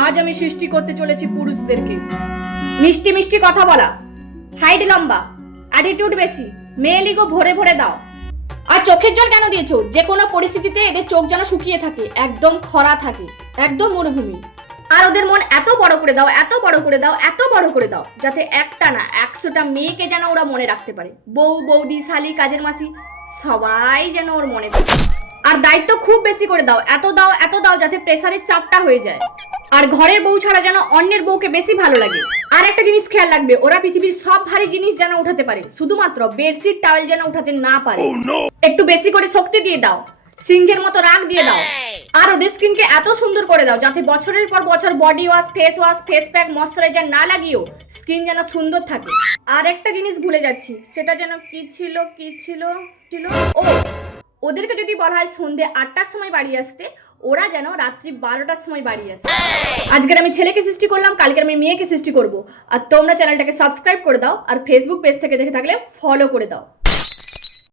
আজ আমি সৃষ্টি করতে চলেছি পুরুষদেরকে। মিষ্টি মিষ্টি কথা বলা, হাইট লম্বা, অ্যাটিটিউড বেশি, মেল ইগো ভরে ভরে দাও। আর চোখের জল কেন দিয়েছো? যে কোনো পরিস্থিতিতে এদের চোখ যেন শুকিয়ে থাকে, একদম খরা থাকে, একদম মরুভূমি। আর ওদের মন এত বড় করে দাও, এত বড় করে দাও, এত বড় করে দাও, যাতে একটা না 100টা মেয়েকে যেন ওরা মনে রাখতে পারে। বউ, বৌদি, শালি, কাজের মাসি সবাই যেন ওর মনে থাকে। আর দায়িত্ব খুব বেশি করে দাও, এত দাও এত দাও, যাতে প্রেসারের চাপটা হয়ে যায়। আর ঘরের বউ ছাড়া যেন অন্যের বউকে বেশি ভালো লাগে। আর একটা জিনিস খেয়াল রাখবে, ওরা পৃথিবীর সব ভারী জিনিস যেন উঠাতে পারে, শুধুমাত্র বেডশিট টাওয়েল যেন উঠাতে না পারে। একটু বেশি করে শক্তি দিয়ে দাও, সিংহের মতো রাগ দিয়ে দাও। আর ওদের স্কিনকে এত সুন্দর করে দাও, যাতে বছরের পর বছর body wash, face pack, moisturiser না লাগিয়েও স্কিন যেন সুন্দর থাকে। আর একটা জিনিস ভুলে যাচ্ছি, সেটা যেন কি ছিল ও, ওদেরকে যদি বলা হয় সন্ধ্যে 8টার সময় বাড়ি আসতে, ওরা যেন রাত্রি 12টার সময় বাড়ি আসে। আজকের আমি ছেলেকে সৃষ্টি করলাম, কালকের আমি মেয়েকে সৃষ্টি করব। আর তোমরা চ্যানেলটাকে সাবস্ক্রাইব করে দাও, আর ফেসবুক পেজ থেকে দেখে থাকলে ফলো করে দাও।